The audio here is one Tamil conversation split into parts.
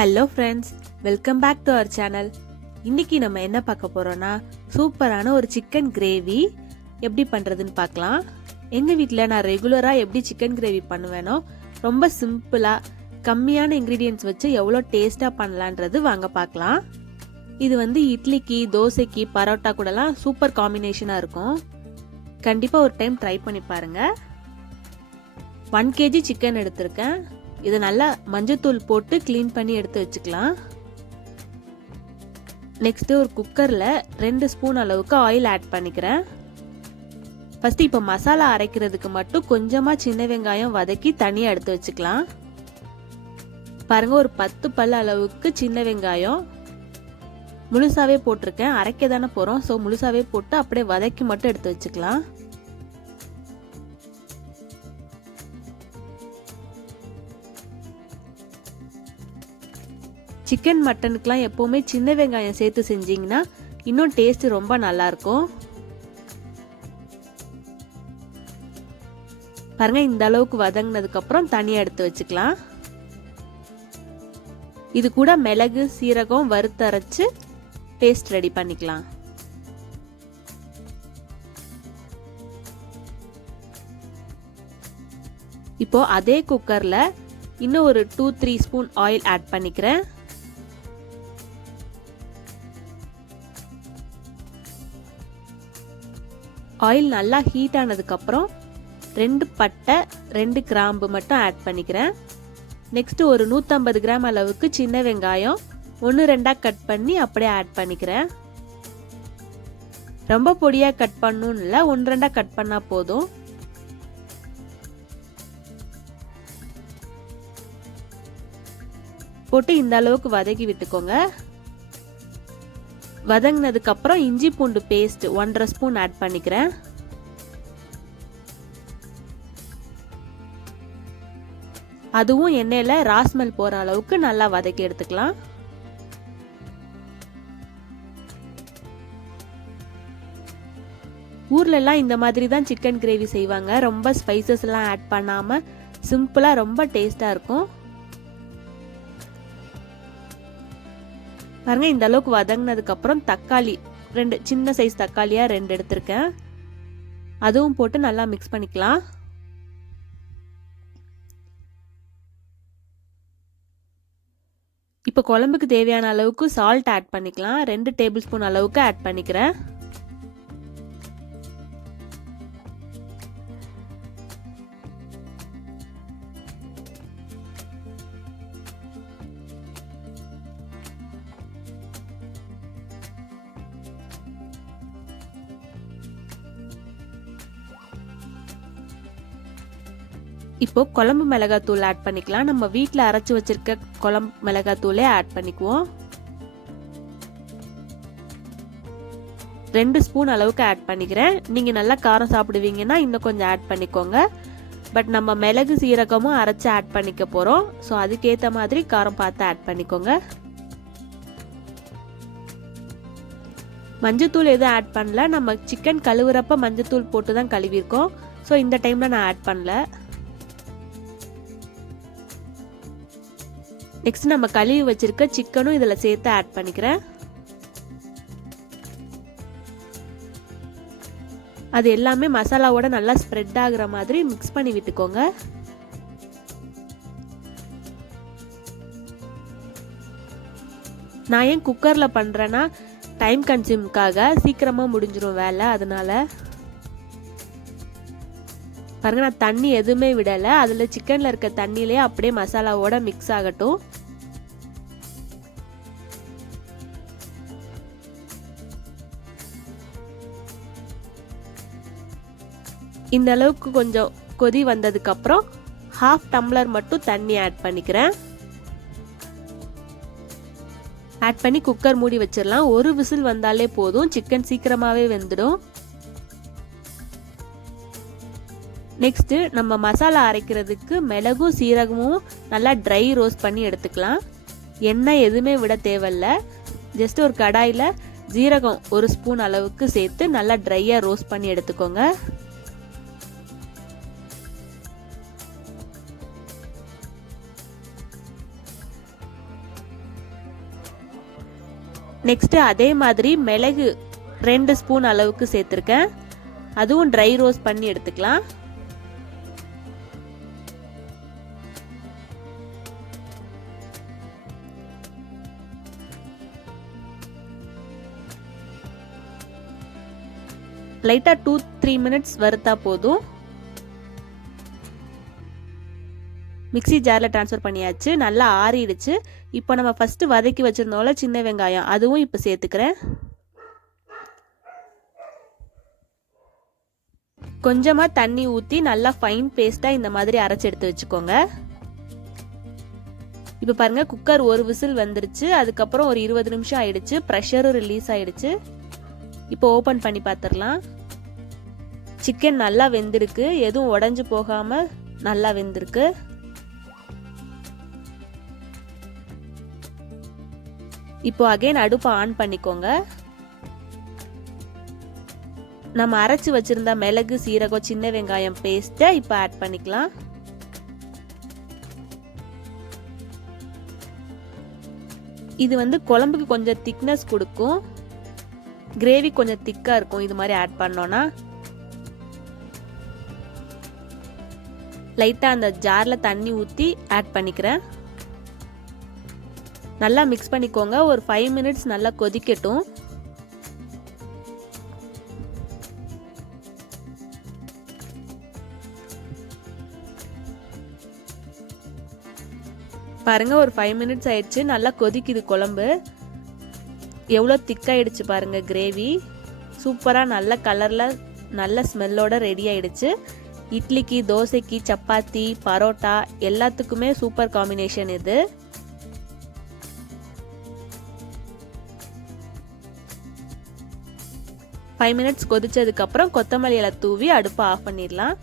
Hello friends, welcome back to our channel. இன்னைக்கு நம்ம என்ன பார்க்க போறோம்னா சூப்பரான ஒரு சிக்கன் கிரேவி எப்படி பண்றதுன்னு பார்க்கலாம். எங்க வீட்ல நான் ரெகுலரா எப்படி சிக்கன் கிரேவி பண்ணுவேனோ ரொம்ப சிம்பிளா கம்மியான இன்கிரிடியன்ட்ஸ் வச்சு எவ்வளவு டேஸ்டா பண்ணலாம்ன்றது வாங்க பார்க்கலாம். இது இட்லிக்கு, தோசைக்கு, பரோட்டா கூடலாம் சூப்பர் காம்பினேஷனா இருக்கும். கண்டிப்பா ஒரு டைம் ட்ரை பண்ணி பாருங்க. 1 kg சிக்கன் எடுத்திருக்கேன். இதை நல்லா மஞ்சத்தூள் போட்டு க்ளீன் பண்ணி எடுத்து வச்சுக்கலாம். நெக்ஸ்ட் ஒரு குக்கர்ல 2 ஸ்பூன் அளவுக்கு ஆயில் ஆட் பண்ணிக்கிறேன். ஃபர்ஸ்ட் இப்போ மசாலா அரைக்கிறதுக்கு மட்டும் கொஞ்சமா சின்ன வெங்காயம் வதக்கி தனியா எடுத்து வச்சுக்கலாம். பாருங்க, ஒரு 10 பல் அளவுக்கு சின்ன வெங்காயம் முழுசாவே போட்டிருக்கேன். அரைக்க தானே போறோம், ஸோ முழுசாவே போட்டு அப்படியே வதக்கி மட்டும் எடுத்து வச்சுக்கலாம். சிக்கன் மட்டனுக்குலாம் எப்போவுமே சின்ன வெங்காயம் சேர்த்து செஞ்சீங்கன்னா இன்னும் டேஸ்ட் ரொம்ப நல்லா இருக்கும். பாருங்க, இந்த அளவுக்கு வதங்கினதுக்கு அப்புறம் தனியா எடுத்து வச்சுக்கலாம். இது கூட மிளகு, சீரகம் வறுத்தரைச்சு பேஸ்ட் ரெடி பண்ணிக்கலாம். இப்போ அதே குக்கர்ல இன்னும் ஒரு 2-3 ஸ்பூன் ஆயில் ஆட் பண்ணிக்கிறேன். ஆயில் நல்லா ஹீட் ஆனதுக்கு அப்புறம் 2 பட்டை 2 கிராம்பு மட்டும் ஆட் பண்ணிக்கிறேன். நெக்ஸ்ட் ஒரு 150 கிராம் அளவுக்கு சின்ன வெங்காயம் 1-2 கட் பண்ணி அப்படியே ஆட் பண்ணிக்கிறேன். ரொம்ப பொடியா கட் பண்ணணும் இல்ல, 1-2 கட் பண்ணா போதும். போட்டு இந்த அளவுக்கு வதக்கி விட்டுக்கோங்க. வதங்கினதுக்கு அப்புறம் இஞ்சி பூண்டு பேஸ்ட் 1/2 ஸ்பூன் ஆட் பண்ணிக்கிறேன். அதுவும் எண்ணெயில ராஸ்மெல் போற அளவுக்கு நல்லா வதக்கி எடுத்துக்கலாம். ஊர்ல எல்லாம் இந்த மாதிரி தான் சிக்கன் கிரேவி செய்வாங்க. ரொம்ப ஸ்பைசஸ் எல்லாம் ஆட் பண்ணாம சிம்பிளா ரொம்ப டேஸ்டா இருக்கும். பாருங்க, இந்த அளவுக்கு வதங்கினதுக்கு அப்புறம் தக்காளி 2 சின்ன சைஸ் தக்காளியா 2 எடுத்திருக்கேன். அதுவும் போட்டு நல்லா மிக்ஸ் பண்ணிக்கலாம். இப்போ குழம்புக்கு தேவையான அளவுக்கு சால்ட் ஆட் பண்ணிக்கலாம். 2 டேபிள் ஸ்பூன் அளவுக்கு ஆட் பண்ணிக்கிறேன். இப்போ குழம்பு மிளகாத்தூள் ஆட் பண்ணிக்கலாம். நம்ம வீட்டில் அரைச்சி வச்சிருக்க குழம்பு மிளகாத்தூளே ஆட் பண்ணிக்குவோம். 2 ஸ்பூன் அளவுக்கு ஆட் பண்ணிக்கிறேன். நீங்க நல்லா காரம் சாப்பிடுவீங்கன்னா இன்னும் கொஞ்சம் ஆட் பண்ணிக்கோங்க. பட் நம்ம மிளகு சீரகமும் அரைச்சி ஆட் பண்ணிக்க போறோம், ஸோ அதுக்கேற்ற மாதிரி காரம் பார்த்து ஆட் பண்ணிக்கோங்க. மஞ்சத்தூள் எதுவும் ஆட் பண்ணல. நம்ம சிக்கன் கழுவுறப்ப மஞ்சத்தூள் போட்டு தான் கழுவிருக்கோம், ஸோ இந்த டைம்ல நான் ஆட் பண்ணல. நெக்ஸ்ட் நம்ம கழுவி வச்சிருக்க சிக்கனும் இதுல சேர்த்து ஆட் பண்ணிக்கிறேன். அது எல்லாமே மசாலாவோட நல்லா ஸ்ப்ரெட் ஆகுற மாதிரி மிக்ஸ் பண்ணி விட்டுக்கோங்க. நான் ஏன் குக்கர்ல பண்றேன்னா டைம் கன்சியூம்காக சீக்கிரமா முடிஞ்சிரும் வேலை, அதனால. பாருங்க, நான் தண்ணி எதுவுமே விடல. அதுல சிக்கன்ல இருக்க தண்ணியிலேயே அப்படியே மசாலாவோட மிக்ஸ் ஆகட்டும். இந்த அளவுக்கு கொஞ்சம் கொதி வந்ததுக்கு அப்புறம் 1/2 டம்ளர் மட்டும் தண்ணி ஆட் பண்ணிக்கிறேன். ஆட் பண்ணி குக்கர் மூடி வச்சிடலாம். ஒரு விசில் வந்தாலே போதும், சிக்கன் சீக்கிரமாவே வெந்துடும். நெக்ஸ்ட் நம்ம மசாலா அரைக்கிறதுக்கு மிளகும் சீரகமும் நல்லா ட்ரை ரோஸ்ட் பண்ணி எடுத்துக்கலாம். எண்ணெய் எதுவுமே விட தேவையில்ல. ஜஸ்ட் ஒரு கடாயில ஜீரகம் 1 ஸ்பூன் அளவுக்கு சேர்த்து நல்லா ட்ரையா ரோஸ்ட் பண்ணி எடுத்துக்கோங்க. நெக்ஸ்ட் அதே மாதிரி மிளகு 2 ஸ்பூன் அளவுக்கு சேர்த்துருக்கேன். அதுவும் ட்ரை ரோஸ்ட் பண்ணி எடுத்துக்கலாம். லைட்டா 2-3 மினிட்ஸ் வறுத்தா போதும். மிக்ஸி ஜார்ல ட்ரான்ஸ்ஃபர் பண்ணியாச்சு. நல்லா ஆறிடுச்சு. இப்போ நம்ம ஃபர்ஸ்ட் வதக்கி வச்சிருந்தோம்ல சின்ன வெங்காயம், அதுவும் இப்போ சேர்த்துக்கிறேன். கொஞ்சமா தண்ணி ஊற்றி நல்லா ஃபைன் பேஸ்டா இந்த மாதிரி அரைச்சு எடுத்து வச்சுக்கோங்க. இப்போ பாருங்க, குக்கர் ஒரு விசில் வந்துருச்சு. அதுக்கப்புறம் ஒரு 20 நிமிஷம் ஆயிடுச்சு. ப்ரெஷரும் ரிலீஸ் ஆயிடுச்சு. இப்போ ஓபன் பண்ணி பார்த்துடலாம். சிக்கன் நல்லா வெந்திருக்கு. எதுவும் உடைஞ்சு போகாம நல்லா வெந்திருக்கு. இப்போ அகைன் அடுப்பை ஆன் பண்ணிக்கோங்க. நம்ம அரைச்சு வச்சிருந்த மிளகு, சீரகம், சின்ன வெங்காயம் பேஸ்ட்டை இப்போ ஆட் பண்ணிக்கலாம். இது வந்து குழம்புக்கு கொஞ்சம் திக்னஸ் கொடுக்கும். கிரேவி கொஞ்சம் திக்கா இருக்கும் இது மாதிரி ஆட் பண்ணோம்னா. லைட்டா அந்த ஜார்ல தண்ணி ஊற்றி ஆட் பண்ணிக்கிறேன். நல்லா மிக்ஸ் பண்ணிக்கோங்க. ஒரு 5 மினிட்ஸ் நல்லா கொதிக்கட்டும். பாருங்க, ஒரு 5 மினிட்ஸ் ஆயிடுச்சு. நல்லா கொதிக்குது குழம்பு. எவ்வளோ திக்காயிடுச்சு பாருங்க. கிரேவி சூப்பரா நல்ல கலர்ல நல்ல ஸ்மெல்லோட ரெடி ஆயிடுச்சு. இட்லிக்கு, தோசைக்கு, சப்பாத்தி, பரோட்டா எல்லாத்துக்குமே சூப்பர் காம்பினேஷன் இது. ஃபைவ் மினிட்ஸ் கொதிச்சதுக்கு அப்புறம் கொத்தமல்லி இலை தூவி அடுப்பை ஆஃப் பண்ணிடலாம்.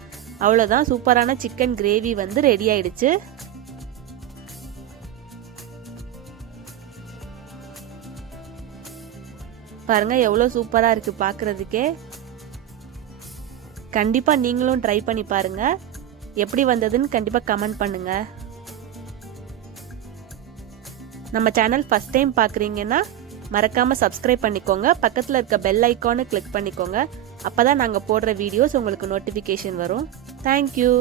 அவ்வளோதான், சூப்பரான சிக்கன் கிரேவி வந்து ரெடி ஆயிடுச்சு. பாருங்க எவ்வளோ சூப்பரா இருக்கு பார்க்கிறதுக்கே. கண்டிப்பா நீங்களும் ட்ரை பண்ணி பாருங்க. எப்படி வந்ததுன்னு கண்டிப்பா கமெண்ட் பண்ணுங்க. நம்ம சேனல் ஃபர்ஸ்ட் டைம் பார்க்குறீங்கன்னா மறக்காம சப்ஸ்கிரைப் பண்ணிக்கோங்க. பக்கத்தில் இருக்க பெல் ஐக்கானை கிளிக் பண்ணிக்கோங்க. அப்பதான் நாங்கள் போடுற வீடியோஸ் உங்களுக்கு நோட்டிஃபிகேஷன் வரும். தேங்க்யூ.